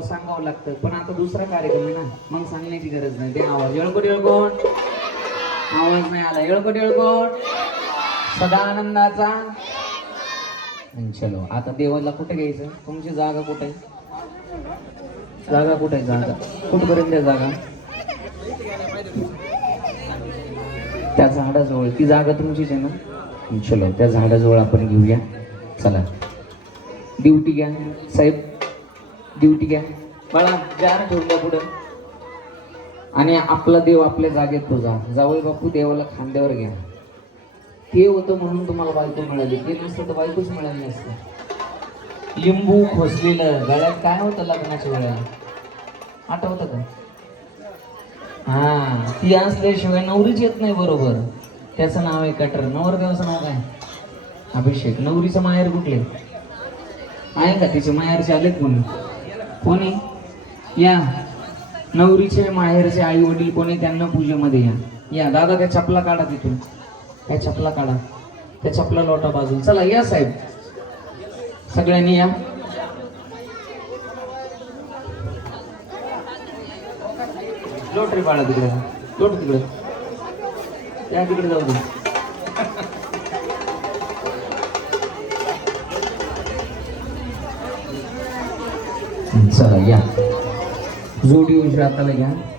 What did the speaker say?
सांगावं लागतं, पण आता दुसरा कार्यक्रम आहे ना, मग सांगण्याची गरज नाही. ते आवाज येळकोट येळकोट, आवाज नाही आला. येळकोट येळकोट, सदा आनंदाचा. चलो आता देवाला कुठे घ्यायचं? तुमची जागा कुठे आहे? जागा कुठे आहे? जागा कुठपर्यंत आहे जागा? त्या झाडाजवळ. ती जागा तुमचीच आहे ना? चलो त्या झाडाजवळ आपण घेऊया. चला ड्युटी घ्या साहेब, ड्युटी घ्या. बाळा जार ठेवून द्या पुढं. आणि आपला देव आपल्या जागेत तो जा. जावई बापू देवाला खांद्यावर घ्या. ते होतं म्हणून तुम्हाला बायको मिळाली. ते नसतं तर बायकोच मिळाली नसतं. लिंबू खोसलेलं गळ्यात काय होतं लग्नाच्या वेळेला? आठवतं का? हा, ती असल्याशिवाय नवरीच येत नाही बरोबर. त्याचं नाव आहे कटर. नवरदेवाचं नाव काय? अभिषेक. नवरीचं माहेर कुठले आहे का? तिचे माहेरचे आलेत कोणी? कोणी? या नवरीचे माहेरचे आई वडील कोणी? त्यांना पूजेमध्ये या. या दादा त्या चपला काढा तिथून. त्या चपला काढा. त्या चपला लोटा बाजून. चला या साहेब सगळ्यांनी या. लोट रे बाळा तिकडे. लोट तिकडे. या तिकडे जाऊ दे. चला या. जोडी उजव्या हाताला घ्या.